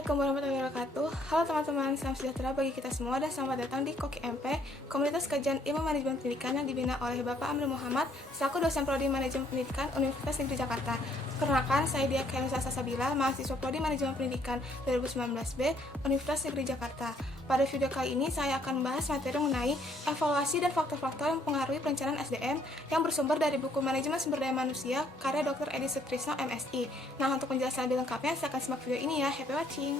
Assalamualaikum warahmatullahi wabarakatuh. Halo teman-teman, salam sejahtera bagi kita semua dan selamat datang di Koki MP, Komunitas Kajian Ilmu Manajemen Pendidikan yang dibina oleh Bapak Amrul Muhammad selaku dosen Prodi Manajemen Pendidikan Universitas Negeri Jakarta. Perkenalkan, saya Dia Kainusa Sasabila, mahasiswa Prodi Manajemen Pendidikan 2019B Universitas Negeri Jakarta. Pada video kali ini saya akan membahas materi mengenai evaluasi dan faktor-faktor yang mempengaruhi perencanaan SDM yang bersumber dari buku Manajemen Sumber Daya Manusia karya Dr. Edi Sutrisno MSI. Nah, untuk penjelasan lebih lengkapnya saya akan simak video ini ya. Happy watching.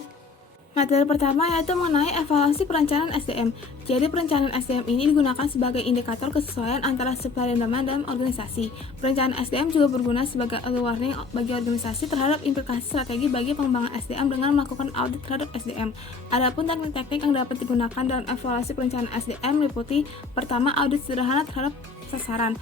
Materi pertama yaitu mengenai evaluasi perencanaan SDM. Jadi perencanaan SDM ini digunakan sebagai indikator kesesuaian antara supply dan demand dalam organisasi. Perencanaan SDM juga berguna sebagai early warning bagi organisasi terhadap implikasi strategi bagi pengembangan SDM dengan melakukan audit terhadap SDM. Adapun teknik-teknik yang dapat digunakan dalam evaluasi perencanaan SDM meliputi pertama, audit sederhana terhadap sasaran.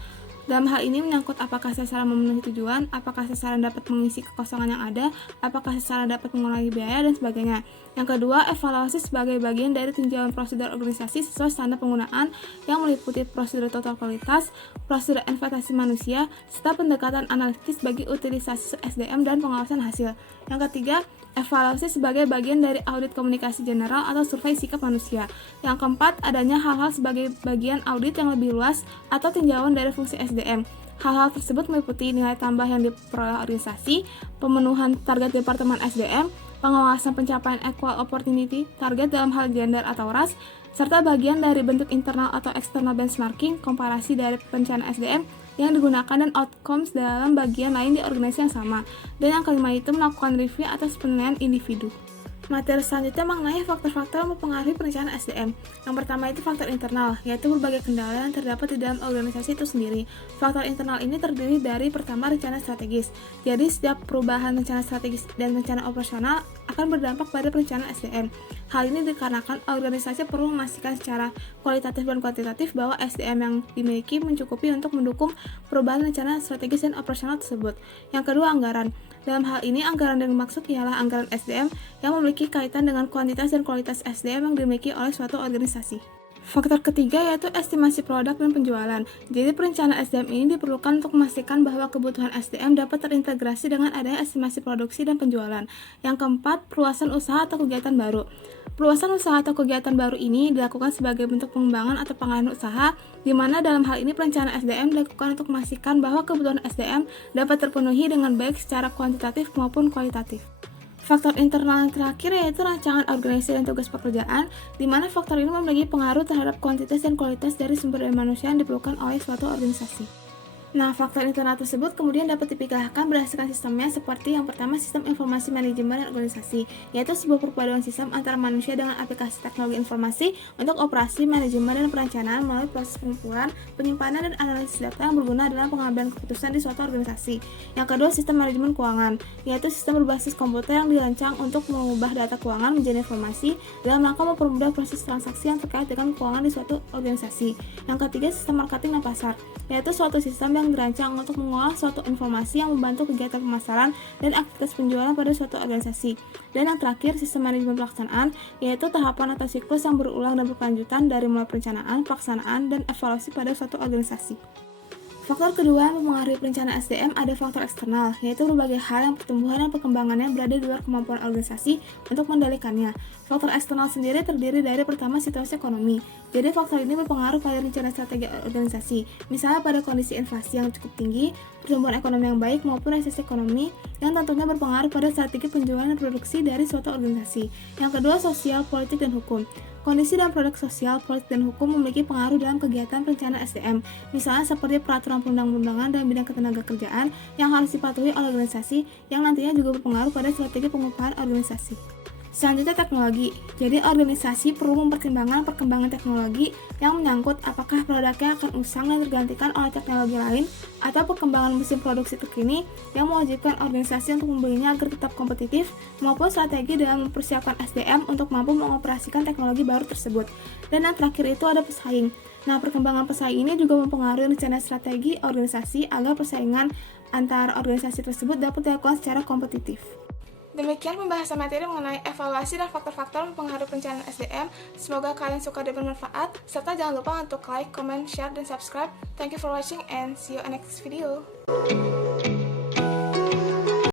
Dalam hal ini menyangkut apakah sasaran memenuhi tujuan, apakah sasaran dapat mengisi kekosongan yang ada, apakah sasaran dapat mengurangi biaya, dan sebagainya. Yang kedua, evaluasi sebagai bagian dari tinjauan prosedur organisasi sesuai standar penggunaan yang meliputi prosedur total kualitas, prosedur investasi manusia, serta pendekatan analitis bagi utilisasi SDM dan pengawasan hasil. Yang ketiga, evaluasi sebagai bagian dari audit komunikasi general atau survei sikap manusia. Yang keempat, adanya hal-hal sebagai bagian audit yang lebih luas atau tinjauan dari fungsi SDM. Hal-hal tersebut meliputi nilai tambah yang diperoleh organisasi, pemenuhan target departemen SDM, pengawasan pencapaian equal opportunity target dalam hal gender atau ras, serta bagian dari bentuk internal atau external benchmarking, komparasi dari perencanaan SDM yang digunakan dan outcomes dalam bagian lain di organisasi yang sama. Dan yang kelima itu melakukan review atas penilaian individu. Materi selanjutnya mengenai faktor-faktor yang mempengaruhi perencanaan SDM. Yang pertama itu faktor internal, yaitu berbagai kendala yang terdapat di dalam organisasi itu sendiri. Faktor internal ini terdiri dari pertama rencana strategis. Jadi setiap perubahan rencana strategis dan rencana operasional akan berdampak pada perencanaan SDM. Hal ini dikarenakan organisasi perlu memastikan secara kualitatif dan kuantitatif bahwa SDM yang dimiliki mencukupi untuk mendukung perubahan rencana strategis dan operasional tersebut. Yang kedua, anggaran. Dalam hal ini, anggaran yang dimaksud ialah anggaran SDM yang memiliki kaitan dengan kuantitas dan kualitas SDM yang dimiliki oleh suatu organisasi. Faktor ketiga yaitu estimasi produk dan penjualan. Jadi perencanaan SDM ini diperlukan untuk memastikan bahwa kebutuhan SDM dapat terintegrasi dengan adanya estimasi produksi dan penjualan. Yang keempat, perluasan usaha atau kegiatan baru. Perluasan usaha atau kegiatan baru ini dilakukan sebagai bentuk pengembangan atau pengalihan usaha, di mana dalam hal ini perencanaan SDM dilakukan untuk memastikan bahwa kebutuhan SDM dapat terpenuhi dengan baik secara kuantitatif maupun kualitatif. Faktor internal yang terakhir yaitu rancangan organisasi dan tugas pekerjaan, di mana faktor ini memiliki pengaruh terhadap kuantitas dan kualitas dari sumber daya manusia yang diperlukan oleh suatu organisasi. Nah, faktor internal tersebut kemudian dapat dipikirkan berdasarkan sistemnya seperti yang pertama, sistem informasi manajemen dan organisasi, yaitu sebuah perpaduan sistem antara manusia dengan aplikasi teknologi informasi untuk operasi, manajemen, dan perencanaan melalui proses pengumpulan, penyimpanan, dan analisis data yang berguna dalam pengambilan keputusan di suatu organisasi. Yang kedua, sistem manajemen keuangan, yaitu sistem berbasis komputer yang dirancang untuk mengubah data keuangan menjadi informasi dalam rangka mempermudah proses transaksi yang terkait dengan keuangan di suatu organisasi. Yang ketiga, sistem marketing dan pasar, yaitu suatu sistem yang dirancang untuk mengolah suatu informasi yang membantu kegiatan pemasaran dan aktivitas penjualan pada suatu organisasi. Dan yang terakhir, sistem manajemen pelaksanaan, yaitu tahapan atau siklus yang berulang dan berkelanjutan dari mulai perencanaan, pelaksanaan, dan evaluasi pada suatu organisasi. Faktor kedua yang mempengaruhi perencanaan SDM ada faktor eksternal, yaitu berbagai hal yang pertumbuhan dan perkembangannya berada di luar kemampuan organisasi untuk mengendalikannya. Faktor eksternal sendiri terdiri dari pertama, situasi ekonomi. Jadi faktor ini berpengaruh pada rencana strategi organisasi, misalnya pada kondisi inflasi yang cukup tinggi, pertumbuhan ekonomi yang baik maupun resesi ekonomi yang tentunya berpengaruh pada strategi penjualan dan produksi dari suatu organisasi. Yang kedua, sosial, politik, dan hukum. Kondisi dan produk sosial, politik, dan hukum memiliki pengaruh dalam kegiatan perencanaan SDM, misalnya seperti peraturan perundang-undangan dalam bidang ketenagakerjaan yang harus dipatuhi oleh organisasi yang nantinya juga berpengaruh pada strategi pengupahan organisasi. Selanjutnya, teknologi. Jadi organisasi perlu mempertimbangkan perkembangan teknologi yang menyangkut apakah produknya akan usang dan tergantikan oleh teknologi lain atau perkembangan mesin produksi terkini yang mewajibkan organisasi untuk membelinya agar tetap kompetitif, maupun strategi dalam mempersiapkan SDM untuk mampu mengoperasikan teknologi baru tersebut. Dan yang terakhir itu ada pesaing. Nah, perkembangan pesaing ini juga mempengaruhi rencana strategi organisasi agar persaingan antar organisasi tersebut dapat dilakukan secara kompetitif. Demikian pembahasan materi mengenai evaluasi dan faktor-faktor mempengaruhi perencanaan SDM. Semoga kalian suka dan bermanfaat, serta jangan lupa untuk like, comment, share, dan subscribe. Thank you for watching and see you in next video.